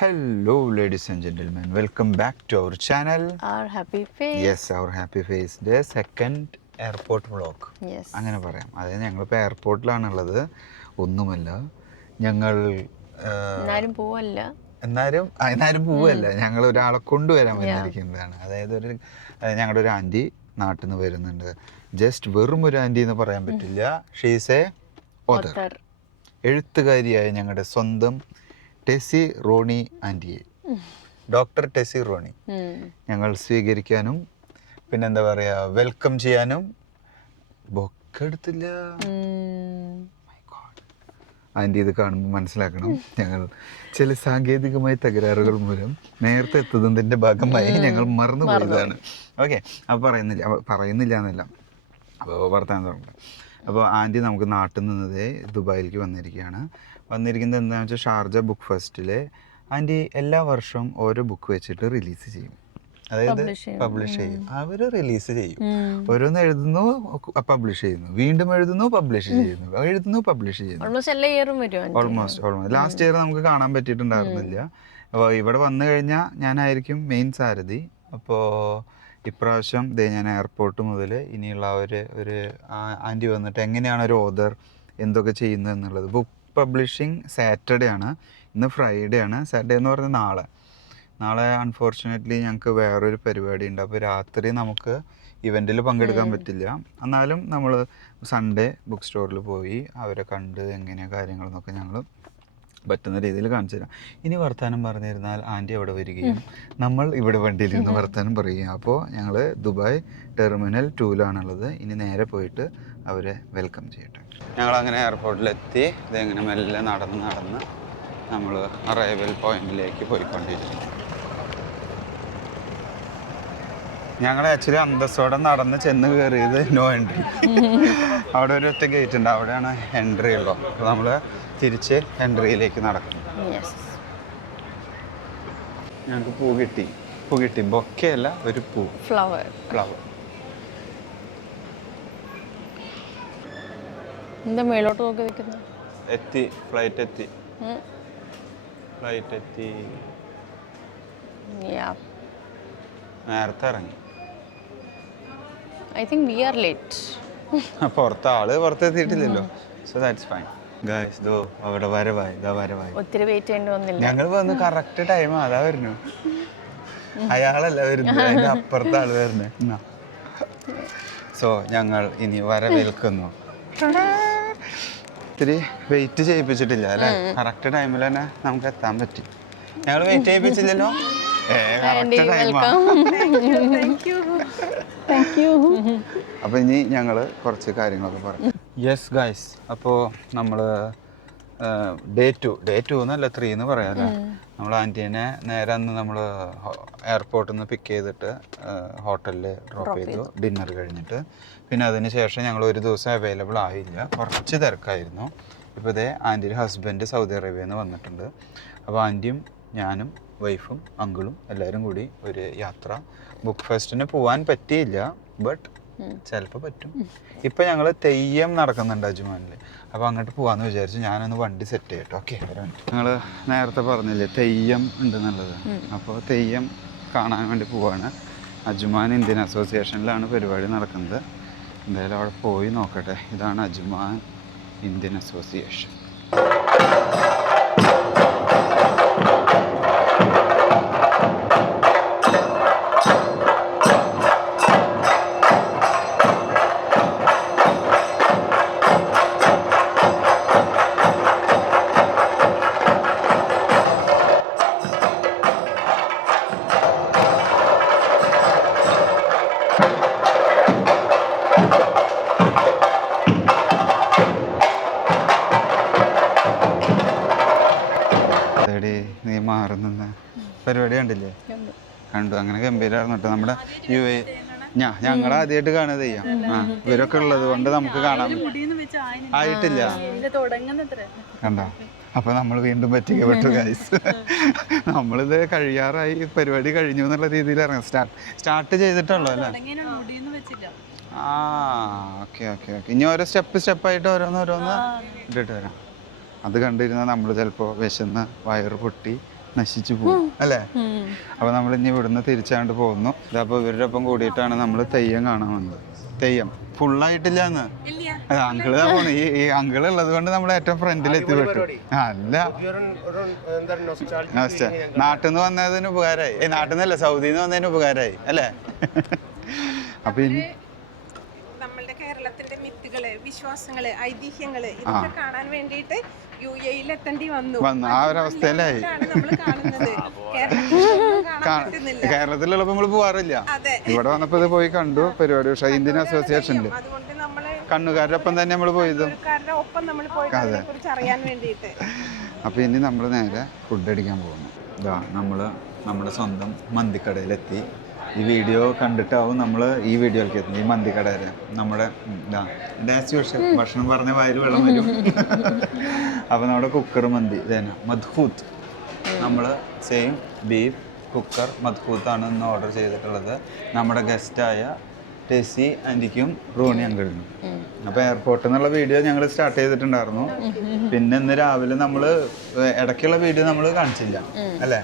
Hello, ladies and gentlemen. Welcome back to our channel. Our happy face. Yes, our happy face. The second airport vlog. Yes. അങ്ങനെ പറയാം. അതായത് ഞങ്ങളിപ്പോൾ എയർപോർട്ടിലാണുള്ളത്. ഒന്നുമല്ല, ഞങ്ങൾ എന്നാലും പോവല്ല. എന്നാലും പോവല്ല. ഞങ്ങൾ ഒരാളെ കൊണ്ടുവരാൻ വന്നിരിക്കുന്നതാണ്. അതായത് ഞങ്ങളുടെ ഒരു ആൻറ്റി നാട്ടിൽ നിന്ന് വരുന്നുണ്ട്. ജസ്റ്റ് വെറും ഒരു ആൻറ്റി എന്ന് പറയാൻ പറ്റില്ല. She's A author. എഴുത്തുകാരിയായ ഞങ്ങളുടെ സ്വന്തം ടെസി റോണി ആൻറ്റിയെ, ഡോക്ടർ ടെസി റോണി ഞങ്ങൾ സ്വീകരിക്കാനും പിന്നെന്താ പറയുക വെൽക്കം ചെയ്യാനും ബൊക്കെടുത്തില്ല. ആൻറ്റി ഇത് കാണുമ്പോൾ മനസ്സിലാക്കണം, ഞങ്ങൾ ചില സാങ്കേതികമായ തകരാറുകൾ മൂലം നേരത്തെ എത്തുന്നതിൻ്റെ ഭാഗമായി ഞങ്ങൾ മറന്നു പോയതാണ്. ഓക്കെ, അപ്പോൾ പറയുന്നില്ല എന്നല്ല, അപ്പോൾ വർത്താനം തുടങ്ങും. അപ്പോൾ ആൻറ്റി നമുക്ക് നാട്ടിൽ നിന്നതേ ദുബായിലേക്ക് വന്നിരിക്കുന്നത് എന്താണെന്ന് വെച്ചാൽ ഷാർജ ബുക്ക് ഫെസ്റ്റിലെ ആൻറ്റി എല്ലാ വർഷവും ഓരോ ബുക്ക് വെച്ചിട്ട് റിലീസ് ചെയ്യും. അതായത് പബ്ലിഷ് ചെയ്യും. അവർ റിലീസ് ചെയ്യും. ഓരോന്ന് എഴുതുന്നു, പബ്ലിഷ് ചെയ്യുന്നു, വീണ്ടും എഴുതുന്നു, പബ്ലിഷ് ചെയ്യുന്നു, പബ്ലിഷ് ചെയ്യുന്നു. ഓൾമോസ്റ്റ് ലാസ്റ്റ് ഇയർ നമുക്ക് കാണാൻ പറ്റിയിട്ടുണ്ടായിരുന്നില്ല. അപ്പോൾ ഇവിടെ വന്നു കഴിഞ്ഞാൽ ഞാനായിരിക്കും മെയിൻ സാരഥി. അപ്പോൾ ഇപ്രാവശ്യം ഞാൻ എയർപോർട്ട് മുതൽ ഇനിയുള്ള ഒരു ആൻറ്റി വന്നിട്ട് എങ്ങനെയാണ് ഒരു ഓതർ എന്തൊക്കെ ചെയ്യുന്നത് എന്നുള്ളത്. ബുക്ക് പബ്ലിഷിങ് സാറ്റർഡേ ആണ്, ഇന്ന് ഫ്രൈഡേ ആണ്. സാറ്റർഡേ എന്ന് പറഞ്ഞാൽ നാളെ അൺഫോർച്ചുനേറ്റ്ലി ഞങ്ങൾക്ക് വേറൊരു പരിപാടി ഉണ്ട്. അപ്പോൾ രാത്രി നമുക്ക് ഇവൻറ്റിൽ പങ്കെടുക്കാൻ പറ്റില്ല. എന്നാലും നമ്മൾ സൺഡേ ബുക്ക് സ്റ്റോറിൽ പോയി അവരെ കണ്ട് എങ്ങനെയാണ് കാര്യങ്ങളെന്നൊക്കെ ഞങ്ങൾ പറ്റുന്ന രീതിയിൽ കാണിച്ചു തരാം. ഇനി വർത്തമാനം പറഞ്ഞിരുന്നാൽ ആൻറ്റി അവിടെ വരികയും നമ്മൾ ഇവിടെ വണ്ടിയിലിരുന്ന് വർത്തമാനം പറയുകയും. അപ്പോൾ ഞങ്ങൾ ദുബായ് ടെർമിനൽ 2-ലാണുള്ളത്. ഇനി നേരെ പോയിട്ട് അവരെ വെൽക്കം ചെയ്യട്ടെ. ഞങ്ങളങ്ങനെ എയർപോർട്ടിലെത്തി. ഇതെങ്ങനെ മെല്ലെ നടന്ന് നമ്മൾ അറൈവൽ പോയിന്റിലേക്ക് പോയിക്കൊണ്ടിരിക്കുന്നു. ഞങ്ങൾ ആക്ച്വലി അന്തസ്സോടെ നടന്ന് ചെന്ന് കയറിയത് നോ എൻട്രി. അവിടെ ഒരു ഒറ്റ ഗേറ്റ് ഉണ്ട്, അവിടെയാണ് എൻട്രി ഉള്ളത്. അപ്പോൾ നമ്മൾ തിരിച്ച് എൻട്രിയിലേക്ക് നടക്കും. ഞങ്ങൾക്ക് പൂ കിട്ടി. ബൊക്കെയല്ല, ഒരു പൂ, ഫ്ലവർ. എന്താ മേലോട്ട് നോക്കി നിൽക്കുന്നത്? ഫ്ലൈറ്റ് എത്തി. നേരത്തെ ഇറങ്ങി. I think we are late. പുറത്തെത്തിയിട്ടില്ലല്ലോ. So that's fine. ഗൈസ്, ദോ അവിടെ വരവായി. ഒത്തിരി വെയിറ്റ് ചെയ്യേണ്ടി വന്നില്ല. ഞങ്ങൾ വന്ന് കറക്റ്റ് ടൈം അതാ വരുന്നു. അയാളല്ല വരുന്നത്, അതിന്റെ അപ്പുറത്തെ ആള് വരുന്നത്. സോ ഞങ്ങൾ ഇനി വരവേൽക്കുന്നു. ഇത്തിരി വെയിറ്റ് ചെയ്യിപ്പിച്ചിട്ടില്ല അല്ലേ? കറക്റ്റ് ടൈമിൽ തന്നെ നമുക്ക് എത്താൻ പറ്റി. ഞങ്ങൾ വെയിറ്റ് ചെയ്യിപ്പിച്ചില്ലല്ലോ. അപ്പൊ ഇനി ഞങ്ങള് കുറച്ച് കാര്യങ്ങളൊക്കെ പറയും. യെസ് ഗൈസ്, അപ്പോൾ നമ്മൾ ഡേ 2 എന്നല്ല 3 എന്ന് പറയാമല്ലേ. നമ്മൾ ആൻറ്റീനെ നേരെ അന്ന് നമ്മൾ എയർപോർട്ടിൽ നിന്ന് പിക്ക് ചെയ്തിട്ട് ഹോട്ടലിൽ ഡ്രോപ്പ് ചെയ്തു, ഡിന്നർ കഴിഞ്ഞിട്ട്. പിന്നെ അതിന് ശേഷം ഞങ്ങൾ ഒരു ദിവസം അവൈലബിൾ ആയില്ല, കുറച്ച് തിരക്കായിരുന്നു. ഇപ്പോൾ ഇതേ ആൻറ്റിയുടെ ഹസ്ബൻഡ് സൗദി അറേബ്യയിൽ നിന്ന് വന്നിട്ടുണ്ട്. അപ്പോൾ ആൻറ്റിയും ഞാനും വൈഫും അങ്കിളും എല്ലാവരും കൂടി ഒരു യാത്ര. ബുക്ക് ഫെസ്റ്റിന് പോകാൻ പറ്റിയില്ല, ബട്ട് ചിലപ്പോൾ പറ്റും. ഇപ്പം ഞങ്ങൾ തെയ്യം നടക്കുന്നുണ്ട് അജ്മാനിൽ. അപ്പോൾ അങ്ങോട്ട് പോകാമെന്ന് വിചാരിച്ചു. ഞാനൊന്ന് വണ്ടി സെറ്റ് ചെയ്യട്ടെ. ഓക്കെ, ഞങ്ങൾ നേരത്തെ പറഞ്ഞില്ലേ തെയ്യം ഉണ്ടെന്നുള്ളത്. അപ്പോൾ തെയ്യം കാണാൻ വേണ്ടി പോവാണ്. അജ്മാൻ ഇന്ത്യൻ അസോസിയേഷനിലാണ് പരിപാടി നടക്കുന്നത്. എന്തായാലും അവിടെ പോയി നോക്കട്ടെ. ഇതാണ് അജ്മാൻ ഇന്ത്യൻ അസോസിയേഷൻ. നീ മാറുന്ന പരിപാടി കണ്ടില്ലേ? കണ്ടു. അങ്ങനെ ഗംഭീരമായിരുന്നു കേട്ടോ. നമ്മുടെ ഞങ്ങൾ ആദ്യമായിട്ട് കാണുന്നത് ചെയ്യാം. ഇവരൊക്കെ ഉള്ളത് കൊണ്ട് നമുക്ക് കാണാൻ ആയിട്ടില്ല. കണ്ടോ? അപ്പൊ നമ്മൾ വീണ്ടും പറ്റിക്കപ്പെട്ടു ഗൈസ്. നമ്മളിത് കഴിയാറായി, പരിപാടി കഴിഞ്ഞു എന്നുള്ള രീതിയിൽ ഇറങ്ങാം. സ്റ്റാർട്ട് ചെയ്തിട്ടുള്ളൂ അല്ലേ? ഓക്കെ. ഇനി ഓരോ സ്റ്റെപ്പായിട്ട് ഓരോന്ന് ഇട്ടിട്ട് വരാം. അത് കണ്ടിരുന്നാൽ നമ്മൾ ചിലപ്പോൾ വിശന്ന് വയറ് പൊട്ടി നശിച്ചു പോകും അല്ലേ? അപ്പോൾ നമ്മൾ ഇനി ഇവിടുന്ന് തിരിച്ചാണ്ട് പോകുന്നു. ഇതപ്പോൾ ഇവരുടെ ഒപ്പം കൂടിയിട്ടാണ് നമ്മൾ തെയ്യം കാണാൻ വന്നത്. തെയ്യം ഫുള്ളായിട്ടില്ല എന്ന് അങ്കിള് പോണു. ഈ അങ്കിള് ഉള്ളത് കൊണ്ട് നമ്മൾ ഏറ്റവും ഫ്രണ്ടിൽ എത്തിപ്പെട്ടു. അല്ല, നാട്ടിൽ നിന്ന് വന്നതിന് ഉപകാരമായി. നാട്ടിൽ നിന്നല്ല, സൗദിയിൽ നിന്ന് വന്നതിന് ഉപകാരമായി അല്ലേ? അപ്പൊ ഇനി നമ്മളുടെ കേരളത്തിന്റെ മിത്തുകള്, വിശ്വാസങ്ങള്, ഐതിഹ്യങ്ങള് ഇതൊക്കെ കാണാൻ വേണ്ടിയിട്ട് UAE എത്തേണ്ടി വന്നു. ആ ഒരു അവസ്ഥയിലായി. കേരളത്തിലുള്ളപ്പോ നമ്മള് പോവാറില്ല. ഇവിടെ വന്നപ്പോ ഇത് പോയി കണ്ടു പരിപാടി. പക്ഷേ ഇന്ത്യൻ അസോസിയേഷനില് കണ്ണുകാരുടെ ഒപ്പം തന്നെ നമ്മൾ പോയത്. അതെ. അപ്പൊ ഇനി നമ്മൾ നേരെ ഫുഡ് അടിക്കാൻ പോകുന്നു. ഇതാ നമ്മള് നമ്മുടെ സ്വന്തം മന്തിക്കടയിലെത്തി. ഈ വീഡിയോ കണ്ടിട്ടാവും നമ്മൾ ഈ വീഡിയോയിലേക്ക് എത്തുന്നത്. ഈ മന്തിക്കടയിൽ നമ്മുടെ ഭക്ഷണം പറഞ്ഞ വായിൽ വെള്ളം വരും. അപ്പോൾ നമ്മുടെ കുക്കർ മന്തി ഇതന്നെ മദ്ഹൂത്ത്. നമ്മൾ സെയിം ബീഫ് കുക്കർ മദ്ഹൂത്താണ് ഇന്ന് ഓർഡർ ചെയ്തിട്ടുള്ളത്. നമ്മുടെ ഗസ്റ്റായ ടെസി ആൻറ്റിക്കും റോണി അങ്കിളിനും. അപ്പോൾ എയർപോർട്ടിൽ നിന്നുള്ള വീഡിയോ ഞങ്ങൾ സ്റ്റാർട്ട് ചെയ്തിട്ടുണ്ടായിരുന്നു. പിന്നെ ഇന്ന് രാവിലെ നമ്മൾ ഇടയ്ക്കുള്ള വീഡിയോ നമ്മൾ കാണിച്ചില്ല അല്ലേ?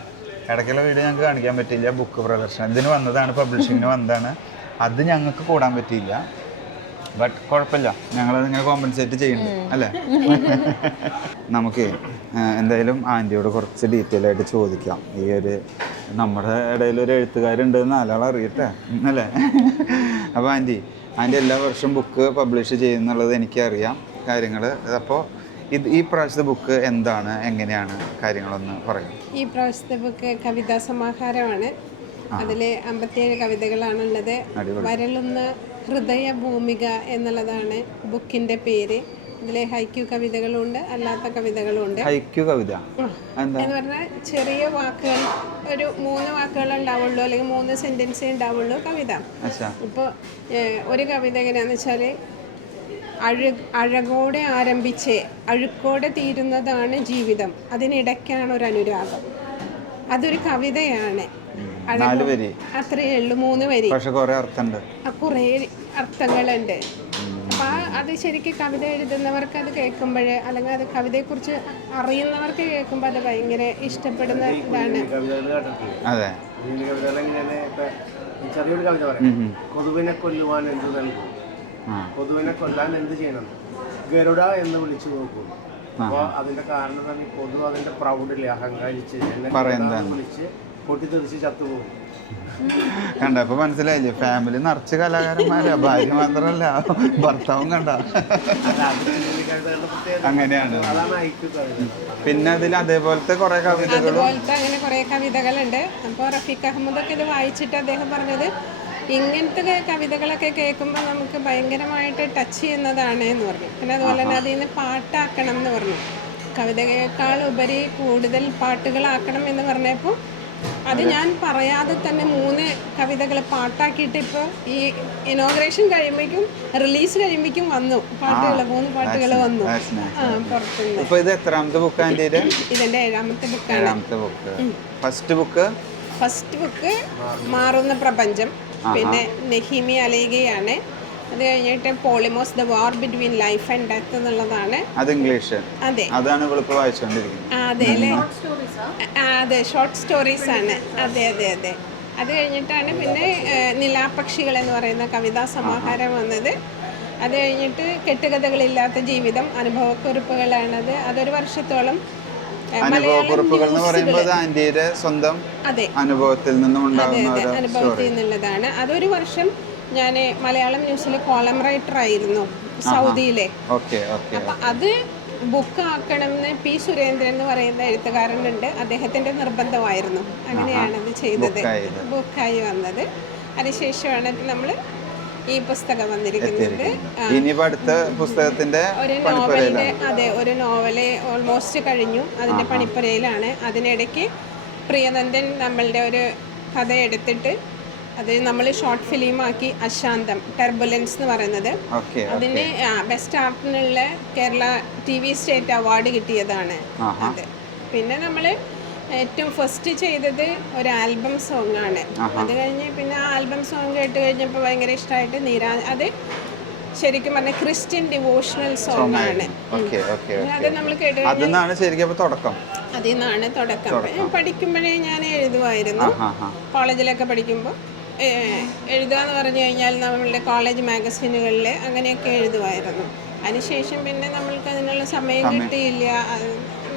ഇടയ്ക്കുള്ള വീഡിയോ ഞങ്ങൾക്ക് കാണിക്കാൻ പറ്റിയില്ല. ബുക്ക് പ്രദർശനം ഇതിന് വന്നതാണ്, പബ്ലിഷിങ്ങിന് വന്നതാണ്. അത് ഞങ്ങൾക്ക് കൂടാൻ പറ്റിയില്ല. ബട്ട് കുഴപ്പമില്ല, ഞങ്ങളതിങ്ങനെ കോമ്പൻസേറ്റ് ചെയ്യുന്നുണ്ട് അല്ലേ? നമുക്ക് എന്തായാലും ആൻറ്റിയോട് കുറച്ച് ഡീറ്റെയിൽ ആയിട്ട് ചോദിക്കാം. ഈ ഒരു നമ്മുടെ ഇടയിൽ ഒരു എഴുത്തുകാരുണ്ടെന്ന് നാലാൾ അറിയട്ടെ അല്ലേ? അപ്പോൾ ആൻറ്റി എല്ലാ വർഷവും ബുക്ക് പബ്ലിഷ് ചെയ്യുന്നുള്ളത് എനിക്കറിയാം കാര്യങ്ങൾ. അപ്പോൾ ഈ പ്രാവശ്യത്തെ ബുക്ക് എന്താണ്, എങ്ങനെയാണ് കാര്യങ്ങളൊന്ന് പറയും. ഈ പ്രാവശ്യത്തെ ബുക്ക് കവിതാ സമാഹാരമാണ്. അതിൽ 57 കവിതകളാണുള്ളത്. വരളുന്ന ഹൃദയ ഭൂമിക എന്നുള്ളതാണ് ബുക്കിന്റെ പേര്. ഇതിലെ ഹൈക്യു കവിതകളുണ്ട്, അല്ലാത്ത കവിതകളുണ്ട്. ഹൈക്യു കവിത എന്ന് പറഞ്ഞാൽ ചെറിയ വാക്കുകൾ, ഒരു 3 വാക്കുകൾ ഉണ്ടാവുള്ളൂ, അല്ലെങ്കിൽ 3 സെന്റൻസേ ഉണ്ടാവുള്ളൂ കവിത. ഇപ്പോൾ ഒരു കവിത എങ്ങനെയാണെന്ന് വെച്ചാൽ അഴകോടെ ആരംഭിച്ച് അഴുക്കോടെ തീരുന്നതാണ് ജീവിതം, അതിനിടയ്ക്കാണ് ഒരു അനുരാഗം. അതൊരു കവിതയാണ്. അത്രയേ ഉള്ളൂ, 3 വരി. കുറേ അർത്ഥങ്ങളുണ്ട്. അപ്പം അത് ശരിക്കും കവിത എഴുതുന്നവർക്ക് അത് കേൾക്കുമ്പോൾ, അല്ലെങ്കിൽ അത് കവിതയെക്കുറിച്ച് അറിയുന്നവർക്ക് കേൾക്കുമ്പോൾ അത് ഭയങ്കര ഇഷ്ടപ്പെടുന്ന ഇതാണ്. അതെ. ചെറിയൊരു കവിത പറയാം. കൊതുവിനെ കൊല്ലുവാൻ എന്ത് നൽകും, കൊതുവിനെ കൊല്ലാൻ എന്ത് ചെയ്യണം, ഗരുഡ എന്ന് വിളിച്ചു നോക്കൂ. അപ്പോൾ അതിന്റെ കാരണം തന്നെ ഈ കൊതു അതിന്റെ പ്രൗഡില് അഹങ്കരിച്ച് വിളിച്ച് പൊട്ടിത്തെറിച്ച് ചത്തുപോകും. കണ്ട ഇപ്പൊ മനസ്സിലായില്ലേ? ഫാമിലി നിറച്ച് കലാകാരന്മാരാ, ഭാര്യ മാത്രല്ല ഭർത്താവും. കണ്ട അങ്ങനെയാണ്. പിന്നെ അതിൽ അതേപോലത്തെ കുറെ കവിതകളും അങ്ങനെ കുറെ കവിതകളുണ്ട്. അപ്പോൾ റഫീഖ് അഹമ്മദൊക്കെ ഇത് വായിച്ചിട്ട് അദ്ദേഹം പറഞ്ഞത്, ഇങ്ങനത്തെ കവിതകളൊക്കെ കേൾക്കുമ്പോൾ നമുക്ക് ഭയങ്കരമായിട്ട് ടച്ച് ചെയ്യുന്നതാണ് എന്ന് പറഞ്ഞു. പിന്നെ അതുപോലെ തന്നെ അതിൽ നിന്ന് പാട്ടാക്കണം എന്ന് പറഞ്ഞു. കവിതയേക്കാൾ ഉപരി കൂടുതൽ പാട്ടുകളാക്കണം എന്ന് പറഞ്ഞപ്പോൾ അത് ഞാൻ പറയാതെ തന്നെ 3 കവിതകൾ പാട്ടാക്കിയിട്ട് ഇപ്പോൾ ഈ ഇനോഗ്രേഷൻ കഴിയുമ്പോഴേക്കും, റിലീസ് കഴിയുമ്പോഴേക്കും വന്നു പാട്ടുകൾ. 3 പാട്ടുകൾ വന്നു പുറത്തുനിന്ന്. ഇതിന്റെ 7ാമത്തെ ബുക്കാണ്. ഫസ്റ്റ് ബുക്ക് മാറുന്ന പ്രപഞ്ചം, പിന്നെ നെഹിമി അലൈഗയാണ്. അത് കഴിഞ്ഞിട്ട് polemos the war between life and death എന്നുള്ളതാണ്. അത് ഇംഗ്ലീഷ്. അതെ, അതാണ് വായിച്ചുകൊണ്ടിരിക്കുന്നത്. അതെ, ഷോർട്ട് സ്റ്റോറീസ് ആണ്. അതെ. അത് കഴിഞ്ഞിട്ടാണ് പിന്നെ നിലാപക്ഷികൾ എന്ന് പറയുന്ന കവിതാ സമാഹാരം വന്നത്. അത് കഴിഞ്ഞിട്ട് കെട്ടുകഥകളില്ലാത്ത ജീവിതം, അനുഭവക്കുറിപ്പുകളാണത്. അതൊരു വർഷത്തോളം അനുഭവക്കുറിപ്പുകൾ എന്ന് പറയുമ്പോൾ ആന്റിയുടെ സ്വന്തം അനുഭവത്തിൽ നിന്നുള്ളതാണ്. അതൊരു വർഷം ഞാൻ മലയാളം ന്യൂസിൽ കോളം റൈറ്റർ ആയിരുന്നു സൗദിയിലെ. അപ്പൊ അത് ബുക്ക് ആക്കണമെന്ന് പി സുരേന്ദ്രൻ എന്ന് പറയുന്ന എഴുത്തുകാരനുണ്ട്, അദ്ദേഹത്തിന്റെ നിർബന്ധമായിരുന്നു. അങ്ങനെയാണ് അത് ചെയ്തത്, ബുക്കായി വന്നത്. അതിനുശേഷമാണ് നമ്മൾ ഈ പുസ്തകം വന്നിരിക്കുന്നത്. ഒരു നോവലിന്റെ, അതെ, ഒരു നോവല് ഓൾമോസ്റ്റ് കഴിഞ്ഞു, അതിന്റെ പണിപ്പുരയിലാണ്. അതിനിടയ്ക്ക് പ്രിയനന്ദൻ നമ്മളുടെ ഒരു കഥ എടുത്തിട്ട് അത് നമ്മൾ ഷോർട്ട് ഫിലിമാക്കി, അശാന്തം ടർബുലൻസ് എന്ന് പറയുന്നത്. അതിന് ബെസ്റ്റ് ആർട്ടിനുള്ള കേരള TV സ്റ്റേറ്റ് അവാർഡ് കിട്ടിയതാണ്. അതെ. പിന്നെ നമ്മൾ ഏറ്റവും ഫസ്റ്റ് ചെയ്തത് ഒരു ആൽബം സോങ് ആണ്. അത് കഴിഞ്ഞ് പിന്നെ ആ ആൽബം സോങ് കേട്ട് കഴിഞ്ഞപ്പോൾ ഭയങ്കര ഇഷ്ടമായിട്ട് അത് ശരിക്കും പറഞ്ഞ ക്രിസ്ത്യൻ ഡിവോഷണൽ സോങ് ആണ്. ഓക്കെ ഓക്കെ അത് നമ്മൾ കേട്ട് അതിന്നാണ് ശരിക്കും അപ്പൊ തുടക്കം. അതിൽ നിന്നാണ് തുടക്കം. പഠിക്കുമ്പോഴേ ഞാൻ എഴുതുമായിരുന്നു. കോളേജിലൊക്കെ പഠിക്കുമ്പോൾ എഴുതുക എന്ന് പറഞ്ഞു കഴിഞ്ഞാൽ നമ്മളുടെ കോളേജ് മാഗസീനുകളിൽ അങ്ങനെയൊക്കെ എഴുതുമായിരുന്നു. അതിനുശേഷം പിന്നെ നമ്മൾക്ക് അതിനുള്ള സമയം കിട്ടിയില്ല.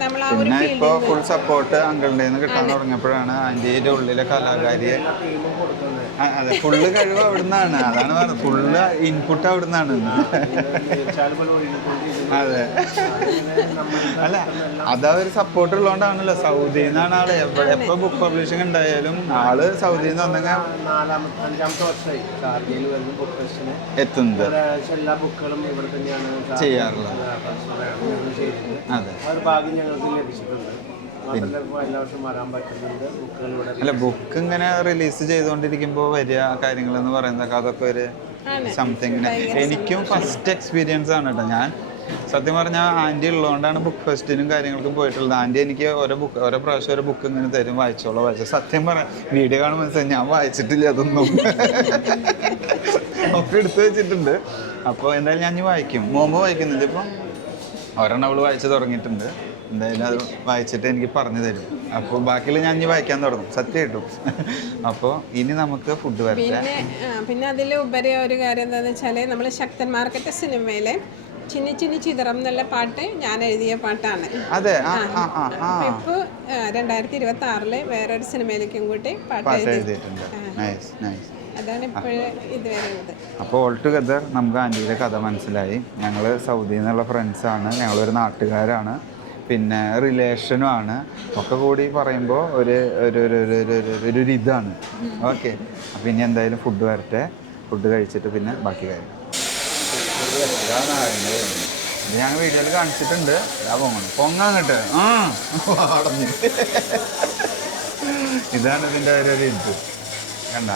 നമ്മൾ ആ ഒരു പിന്നെ ഇപ്പൊ ഫുൾ സപ്പോർട്ട് അങ്കിളിന്റെ കിട്ടാൻ തുടങ്ങിയപ്പോഴാണ് ആന്റിയുടെ ഉള്ളിലെ കലാകാരിയെ അതെ ഫുള്ള് കഴിവ് അവിടുന്നാണ്. അതാണ് പറഞ്ഞത്, ഫുള്ള് ഇൻപുട്ട് അവിടുന്നാണ്. അതെ അല്ല അതാ ഒരു സപ്പോർട്ട് ഉള്ളതുകൊണ്ടാണല്ലോ. സൗദിയിൽ നിന്നാണ് ആള് എപ്പോ ബുക്ക് പബ്ലിഷിംഗ് ഉണ്ടായാലും ആള് സൗദിയിൽ നിന്ന് വന്നെങ്കിൽ 4-5 വർഷമായി എത്തുന്നത് എല്ലാ ബുക്കുകളും ഇവിടെ തന്നെയാണ് ചെയ്യാറുള്ളത്. അതെ ഒരു ഭാഗ്യം ഞങ്ങൾക്ക് ലഭിച്ചിട്ടുണ്ട്. എല്ലാ വർഷവും വരാൻ പറ്റുന്നുണ്ട്. ബുക്കുകൾ ഇവിടെ അല്ല ബുക്ക് ഇങ്ങനെ റിലീസ് ചെയ്തുകൊണ്ടിരിക്കുമ്പോൾ വരിക കാര്യങ്ങൾ എന്ന് പറയുന്നതൊക്കെ അതൊക്കെ ഒരു സംതിങ്. എനിക്കും ഫസ്റ്റ് എക്സ്പീരിയൻസ് ആണ് കേട്ടോ. ഞാൻ സത്യം പറഞ്ഞാൽ ആൻറ്റി ഉള്ളതുകൊണ്ടാണ് ബുക്ക് ഫെസ്റ്റിനും കാര്യങ്ങൾക്കും പോയിട്ടുള്ളത്. ആൻറ്റി എനിക്ക് ഓരോ പ്രാവശ്യം ഒരു ബുക്ക് ഇങ്ങനെ തരും, വായിച്ചു. സത്യം പറയാം വീഡിയോ കാണുമ്പോൾ മനസ്സിലായി ഞാൻ വായിച്ചിട്ടില്ല അതൊന്നും. ഒക്കെ എടുത്തു വെച്ചിട്ടുണ്ട്. അപ്പോൾ എന്തായാലും ഞാൻ വായിക്കും. മോമ്പ് വായിക്കുന്നുണ്ട്. ഇപ്പം ഒരെണ്ണം അവള് വായിച്ചു തുടങ്ങിയിട്ടുണ്ട്. എന്തായാലും അത് വായിച്ചിട്ട് എനിക്ക് പറഞ്ഞു തരും. അപ്പോൾ ബാക്കിയുള്ള ഞാൻ വായിക്കാൻ തുടങ്ങും സത്യമായിട്ടും. അപ്പോൾ ഇനി നമുക്ക് ഫുഡ് വരട്ടെ. പിന്നെ അതിൽ ഉപരി ഒരു കാര്യം എന്താണെന്ന് വെച്ചാൽ നമ്മൾ ശക്തൻ മാർക്കറ്റ് സിനിമയിലെ ചിന്നി ചിന്നി ചിതറം എന്നുള്ള പാട്ട് ഞാൻ എഴുതിയ പാട്ടാണ്. അതെ ഇപ്പോൾ 2026 വേറൊരു സിനിമയിലേക്കും കൂട്ടി പാട്ട് എഴുതിയിട്ടുണ്ട്. അതാണ് ഇപ്പോഴും ഇത് വരുന്നത്. അപ്പോൾ ഓൾ ടുഗദർ നമുക്ക് ആൻറ്റിയുടെ കഥ മനസ്സിലായി. ഞങ്ങൾ സൗദിയിൽ നിന്നുള്ള ഫ്രണ്ട്സാണ്, ഞങ്ങളൊരു നാട്ടുകാരാണ്, പിന്നെ റിലേഷനും ആണ്. ഒക്കെ കൂടി പറയുമ്പോൾ ഒരു ഇതാണ്. ഓക്കെ അപ്പോൾ ഇനി എന്തായാലും ഫുഡ് വരട്ടെ. ഫുഡ് കഴിച്ചിട്ട് പിന്നെ ബാക്കി കാര്യം ഞാൻ വീഡിയോയിൽ കാണിച്ചിട്ടുണ്ട്. പൊങ്ങാങ്ങട്ട് അടഞ്ഞു. ഇതാണ് ഇതിൻ്റെ ഒരു ഇത് കണ്ട.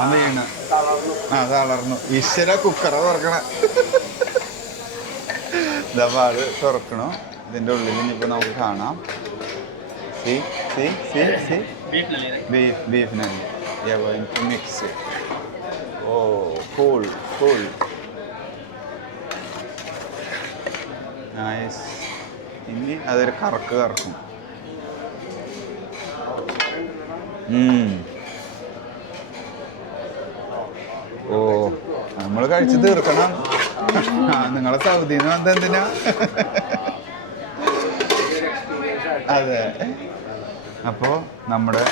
അത് ചെയ്യണ തളർന്നു. ഈശ്വര കുക്കറ തുറക്കണ. ഇതപ്പോൾ അത് തുറക്കണു. ഇതിൻ്റെ ഉള്ളിൽ ഇനിയിപ്പോൾ നമുക്ക് കാണാം. ബീഫ് നെല്ലി മിക്സ്. ഓ കൂൾ നൈസ്. ഇനി അതൊരു കറക്കും. ഓ നമ്മൾ കഴിച്ച് തീർക്കണം. നിങ്ങളെ സൗദിയിൽ നിന്ന് വന്നത് എന്തിനാ? അതെ അപ്പോൾ നമ്മുടെ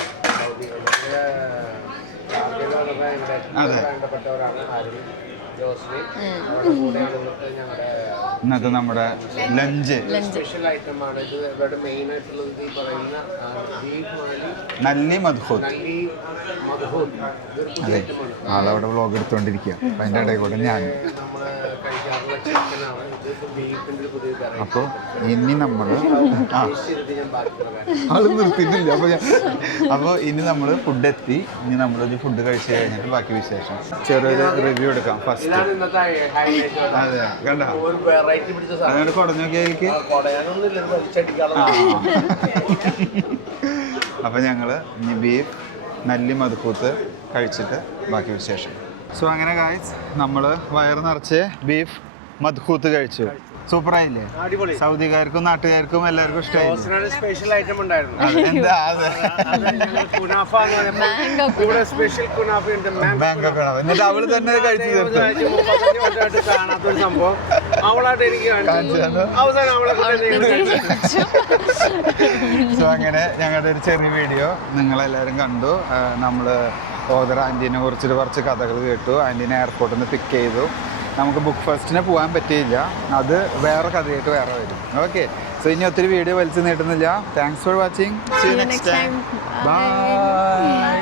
അതെ ഇന്നത്തെ നമ്മുടെ ലഞ്ച് സ്പെഷ്യൽ ഐറ്റമാണ്. ഇത് ഇവരുടെ മെയിൻ ആയിട്ടുള്ളത് ഈ പറയുന്ന നല്ലി മദ്ഹൂത്ത്. അതെ ആളവിടെ വ്ളോഗ് എടുത്തുകൊണ്ടിരിക്കുക. അപ്പം അതിൻ്റെ ഇടയിൽ കൂടെ ഞാൻ അപ്പോൾ ഇനി നമ്മൾ ആള് നിർത്തിയിട്ടില്ല. അപ്പോൾ ഇനി നമ്മൾ ഫുഡ് എത്തി. ഇനി നമ്മളൊരു ഫുഡ് കഴിച്ച് കഴിഞ്ഞിട്ട് ബാക്കി വിശേഷം ചെറിയൊരു റിവ്യൂ എടുക്കാം ഫസ്റ്റ്. അതെ കണ്ട അതുകൊണ്ട് കുടഞ്ഞു നോക്കിയായിരിക്കും. അപ്പം ഞങ്ങൾ ഇനി ബീഫ് നല്ലി മദ്ഹൂത്ത് കഴിച്ചിട്ട് ബാക്കി വിശേഷം. സോ അങ്ങനെ ഗായ്സ് നമ്മൾ വയറ് നിറച്ച് ബീഫ് മദ്ഹൂത്ത് കഴിച്ചു. സൂപ്പറായില്ലേ? സൗദിക്കാർക്കും നാട്ടുകാർക്കും എല്ലാവർക്കും ഇഷ്ടമായി. സ്പെഷ്യൽ ഐറ്റം ഉണ്ടായിരുന്നു. എന്താ അതെ കുനാഫ സ്പെഷ്യൽ കുനാഫ ഉണ്ട്. ബാങ്കൊക്കെ എന്നിട്ട് അവള് തന്നെ കഴിച്ചു തീർത്തു. 35 വർഷമായിട്ട് കാണാത്തൊരു സംഭവം അവളായിട്ട് എനിക്ക് അവസാനം അവളെ. സോ അങ്ങനെ ഞങ്ങളുടെ ഒരു ചെറിയ വീഡിയോ നിങ്ങളെല്ലാവരും കണ്ടു. നമ്മൾ ഓദർ ആൻറ്റീനെ കുറിച്ചിട്ട് കുറച്ച് കഥകൾ കേട്ടു. ആൻറ്റീനെ എയർപോർട്ടിൽ നിന്ന് പിക്ക് ചെയ്തു. നമുക്ക് ബുക്ക് ഫെസ്റ്റിന് പോകാൻ പറ്റിയില്ല. അത് വേറെ കഥയായിട്ട് വേറെ വരും. ഓക്കെ സോ ഇനി ഒത്തിരി വീഡിയോ വലിച്ചു നീട്ടുന്നില്ല. Thanks for watching. See you next time. By.